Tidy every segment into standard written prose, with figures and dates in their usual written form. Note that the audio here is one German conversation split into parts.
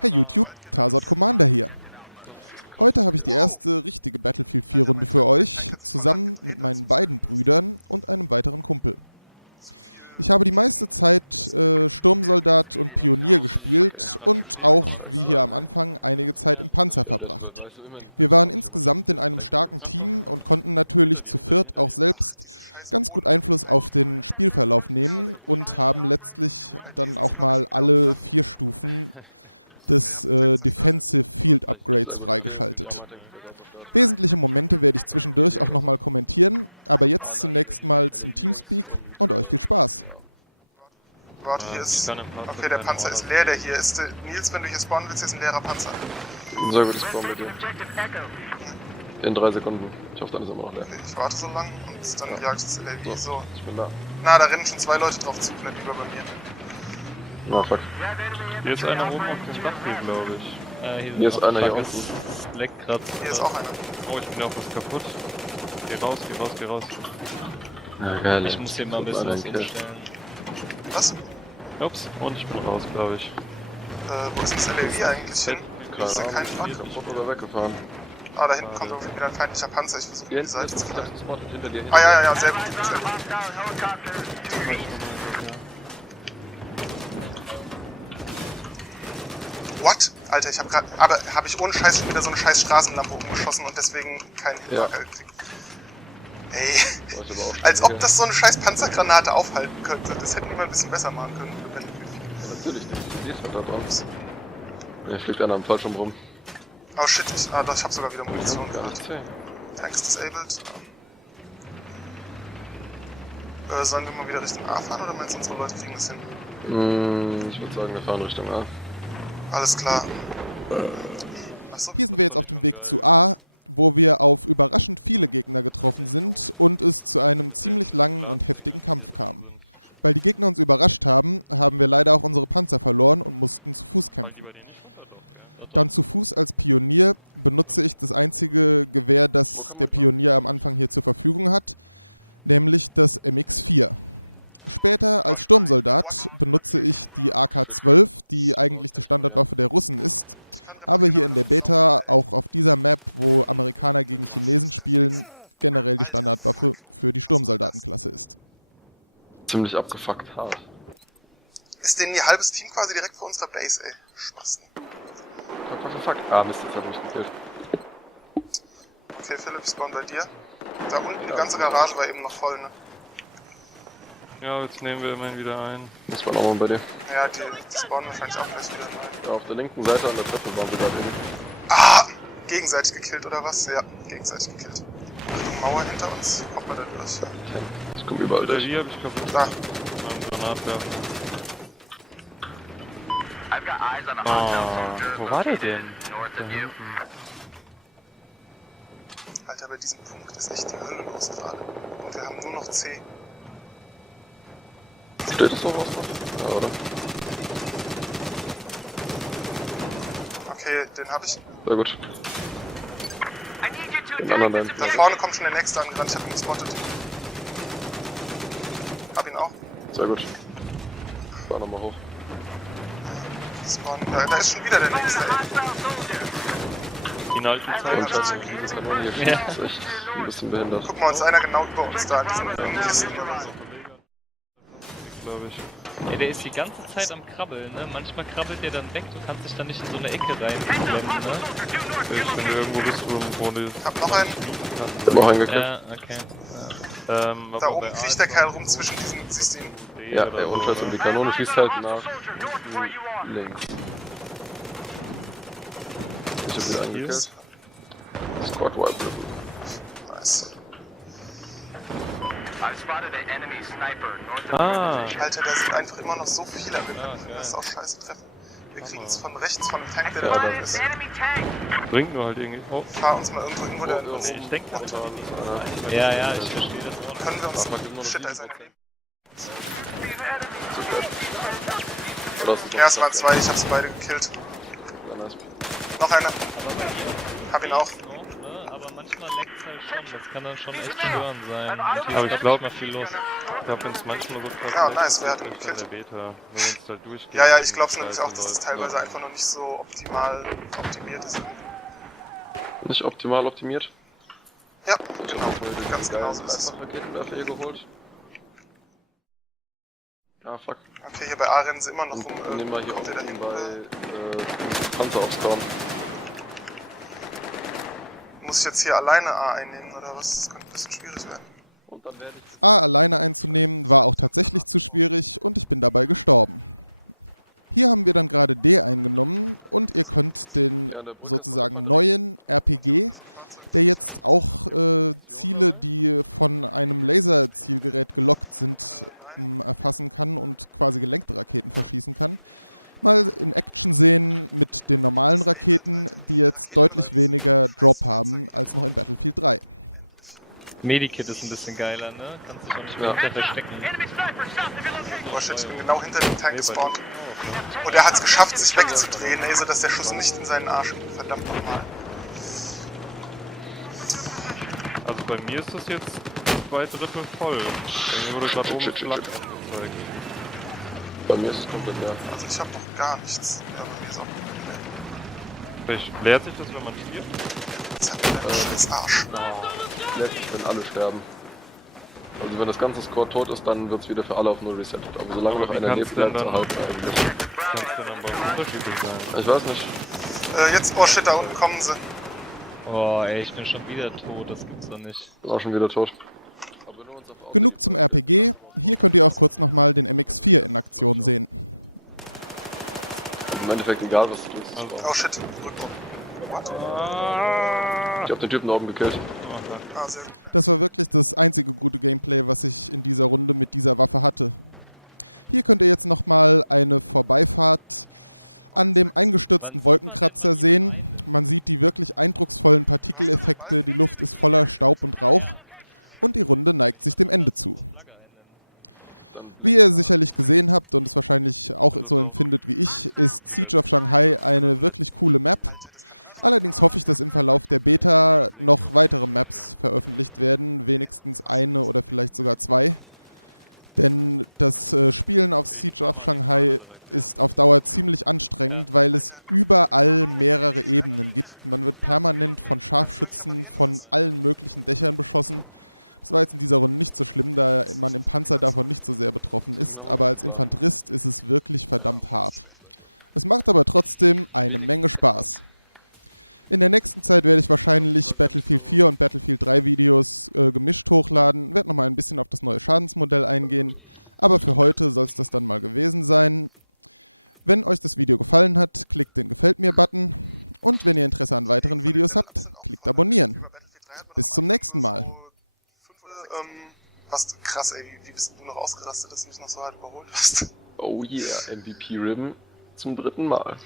Hey YouTube, Tarsot Commander hier. Heute habe ich die erste richtige Battlefield 4 Runde für euch, zusammen mit meinen beiden Brüdern und einem weiteren Kumpel. Ich habe die meiste Zeit Sturmsoldat und Pionier gespielt und auch, wie hier am Anfang, einige Zeit im Panzer verbracht. Wir waren insgesamt in einem starken Team und konnten natürlich zu viert auch selbst ganz gut Einfluss auf den Spielverlauf nehmen und haben letztlich dann auch mal alle 4 Stufen des Defensive Field Upgrades freigeschaltet. Wesentliche Momente werde ich zwischendurch auch nochmal kommentieren, aber jetzt zunächst mal zum Teamspeak und euch viel Spaß. Warte, hier ist... Okay, der Panzer ist leer, der hier ist... Nils, wenn du hier spawnen willst, hier ist ein leerer Panzer. Sehr gutes Spawn bei dir. In 3 Sekunden. Ich hoffe, dann ist er immer noch leer. Okay, ich warte so lang und dann jagt das LAV so. Ich bin da. Na, da rennen schon 2 Leute drauf zu, vielleicht lieber bei mir. Na, fuck. Hier ist einer oben auf dem Dach hier, glaube ich. Hier ist einer hier unten. Es leckt grad. Hier ist auch einer. Oh, ich bin auf was kaputt. Geh raus, geh raus, geh raus. Ja, geil. Ich muss hier mal ein bisschen was umstellen. Was? Ups, und ich bin raus, glaube ich. Wo ist das LAV eigentlich hin? Ich sehe keinen Fuck. Kaputt oder weggefahren. Ah, da hinten kommt irgendwie wieder ein feindlicher Panzer. Ich versuche Hier die hinten Seite ist zu ein fallen. Spot hinter dir. Ah, ja, sehr gut, sehr gut. What? Alter, ich hab grad... Aber hab ich ohne Scheiß schon wieder so eine scheiß Straßenlampe umgeschossen und deswegen keinen Marker gekriegt. Ey, als ob das so eine scheiß Panzergranate aufhalten könnte. Das hätten die mal ein bisschen besser machen können. Natürlich nicht, du siehst halt da drauf. Hier fliegt einer am Fallschirm rum. Oh shit, ich hab sogar wieder Munition gehabt. Tanks disabled. Sollen wir mal wieder Richtung A fahren oder meinst du, unsere Leute kriegen das hin? Ich würde sagen, wir fahren Richtung A. Alles klar. Achso. Hier sind wir jetzt auf dem Weg zu A, wo wir auf überraschend viele Gegner getroffen sind und es zu einem ziemlich langen und heftigen Kampf kam. Weil die Gegner uns überrascht haben, haben wir leider auch unsere Panzer verloren und mussten zu Fuß kämpfen. Dann zu Fuß als Pionier benutze ich das einzige Gewehr, das der Pionier am Anfang hier zur Verfügung hat, nämlich das MX4. Später als Sturmsoldat benutze ich die AK-12, die eigentlich die Standardwaffe der Russen ist, aber hier in der Beta, auch auf dieser Map, wo Amerikaner gegen Chinesen spielen, generell die Standardwaffe für die Sturmsoldatenklasse ist. Ziemlich abgefuckt hart. Ist denn ihr halbes Team quasi direkt vor unserer Base, ey? Spaß. Fuck. Ah, Mist, jetzt hat er mich gekillt. Okay, Philipp, spawn bei dir. Da unten die ganze Garage war eben noch voll, ne? Ja, jetzt nehmen wir immerhin wieder ein. Das war nochmal bei dir. Ja, die spawnen wahrscheinlich auch gleich wieder. Ja, auf der linken Seite an der Treppe waren wir gerade eben. Ah! Gegenseitig gekillt, oder was? Ja, gegenseitig gekillt. Mauer hinter uns. Kommt man da durch? Ich komm überall durch. Hier hab ich kaputt. Da. Granatwerfer. Oh, wo war der denn? Da hinten. Alter, bei diesem Punkt ist echt die Hölle los gerade. Und wir haben nur noch C. Steht das noch was? Ja, oder? Okay, den hab ich. Sehr gut. Den anderen da hinten. Da vorne kommt schon der nächste angerannt, ich hab ihn gespottet. Hab ihn auch. Sehr gut. Fahr nochmal hoch. Spawn. Da ist schon wieder der nächste, ey. Die alten Und Zeiten. scheiße, diese Kanone hier schießt, ist echt ein bisschen behindert. Guck mal, uns einer genau über uns da an diesen Kisten oder so. Glaube ich. Ey, der ist die ganze Zeit am Krabbeln, ne? Manchmal krabbelt der dann weg, du kannst dich dann nicht in so eine Ecke reinklemmen, ne? Ich finde, irgendwo bist du im Grunde. Ich hab noch einen. Ich hab noch einen gekriegt. Ja, okay. Da oben kriecht der Kerl rum zwischen diesen, siehst du ihn? Ja, ey, und scheiße, und die Kanone schießt halt nach links. Ich hab wieder eingekillt. Squad wipe. Nice. Ah, Alter, da sind einfach immer noch so viele. Wir können das auch scheiße treffen. Wir kriegen es von rechts von dem Tank, der da ist. bringt nur halt irgendwie. Oh, Fahr uns mal irgendwo hin, wo der uns... ich denke mal. Ja, ich verstehe das auch. Können wir uns... Shit, da ist einer. Ja, es waren 2, ich hab sie beide gekillt. Noch einer. Hab ihn auch. Aber manchmal leckt's halt schon. Das kann dann schon echt störend sein. Aber ich glaub, mal viel los. Ich glaube, wenn es manchmal so krass Ja, ist, nice, wer hat dann ihn ist es in der gekillt? Beta. Nur wenn es halt durchgeht. Ja, ich glaube dann nämlich auch, dass das läuft. teilweise einfach noch nicht so optimal optimiert ist. Nicht optimal optimiert. Ja, Ich genau. hab heute Ganz die genau geilen so ist es. Raketenwerfer hier geholt. Ah, fuck. Okay, hier bei A rennen sie immer noch Und rum. nehmen wir hier Kommt auch der da hinten? bei Panzer aufs Korn. Muss ich jetzt hier alleine A einnehmen oder was? Das könnte ein bisschen schwierig werden. Und dann werde ich... A alleine einzunehmen war auch tatsächlich zu schwierig und ich bin dabei gestorben. Hier haben wir dann gerade D eingenommen und ihr könnt den sozusagen neuen RPG, der jetzt auch Ziele, die von einem Laserzielgerät gelockt sind, erfassen kann und quasi gelenkte Raketen verschießen kann, mal in Action sehen mit den normalen Raketen, die jetzt deutlich weniger Drop haben als noch in Battlefield 3. Medikit ist ein bisschen geiler, ne? Kannst dich auch nicht mehr hinter verstecken. Oh shit, ich bin genau hinter dem Tank gespawnt. Und er hat es geschafft, sich wegzudrehen, ey, sodass der Schuss nicht in seinen Arsch ging. Verdammt nochmal. Also bei mir ist das jetzt 2 Drittel voll. Bei mir wurde gerade oben Flak angezeigt. Bei mir ist es komplett leer. Also ich hab doch gar nichts. So. Vielleicht leert sich das, wenn man stirbt? Jetzt hat er den scheiß Arsch. Leer sich, wenn alle sterben. Also wenn das ganze Score tot ist, dann wird es wieder für alle auf 0 resettet. Aber solange noch wie einer kann's lebt, bleibt denn es dann- erhalten eigentlich. Kann es denn aber unterschiedlich sein? Ich weiß nicht. Jetzt, oh shit, da unten kommen sie. Oh ey, ich bin schon wieder tot, das gibt's doch nicht. Ist auch schon wieder tot. Aber nur uns auf Genug zum RPG, hier könnt ihr auch kurz nochmal den MX4 in Aktion sehen. Im Endeffekt egal, was du drückst. ist Oh Spawn. shit, Rückbau. What? Ich hab den Typen da oben gekillt. Ah, sehr gut. Das war wirklich das einzige gute Gameplay, was ich in dieser Runde mit dieser Waffe hatte. Hier könnt ihr jetzt nochmal eine Vorbeifahrt an dem eingestürzten Wolkenkratzer sehen. Man sieht die wirklich eindrucksvollen Partikeleffekte, die Luft ist voller Staub und Rauch und die Runde neigt sich dem Ende zu. Wie ihr sicherlich gesehen habt und es wahrscheinlich auch so empfindet wie ich, ist Siege of Shanghai eine wirklich coole Map. Allerdings hoffe ich, dass im Verlauf der Beta noch weitere Maps veröffentlicht werden, wenigstens eine oder vielleicht sogar 2. Denn das Spielen auf Siege of Shanghai ist auf Dauer ziemlich anstrengend, weil es überall mehrere Ebenen gibt. Man wird permanent von Scharfschützen von allen möglichen Dächern beschossen. Das war jetzt in dieser Runde nicht so schlimm, da man im Panzer davon nicht so sehr betroffen ist, aber als Infanterist ist es wirklich verdammt hart. Es macht aber trotzdem eine Menge Spaß. In der nächsten Zeit werde ich wahrscheinlich Battlefield 4 und Battlefield 3 Videos gemischt hochladen, werde nochmal ein bisschen auf das neue Schadensmodell eingehen, aber für heute soll es das dann mal gewesen sein. Wenn euch das Video gefallen hat, klickt den Gefällt mir-Button und wenn ihr Interesse an weiteren Videos habt, klickt abonnieren. Bis zum nächsten Mal. Was krass, ey, wie bist du noch ausgerastet, dass du mich noch so hart überholt hast? Oh yeah, MVP Ribbon zum 3. Mal.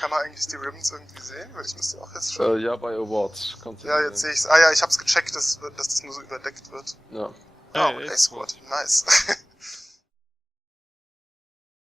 Kann man eigentlich die Ribbons irgendwie sehen? Weil ich müsste auch jetzt schon... Ja, bei Awards. Kannst du ja, jetzt sehe ich's. Ah ja, ich hab's gecheckt, dass das nur so überdeckt wird. Ja. Ah, Hey, Ace Squad. Nice.